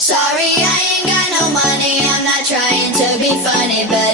Sorry, I ain't got no money. I'm not trying to be funny, but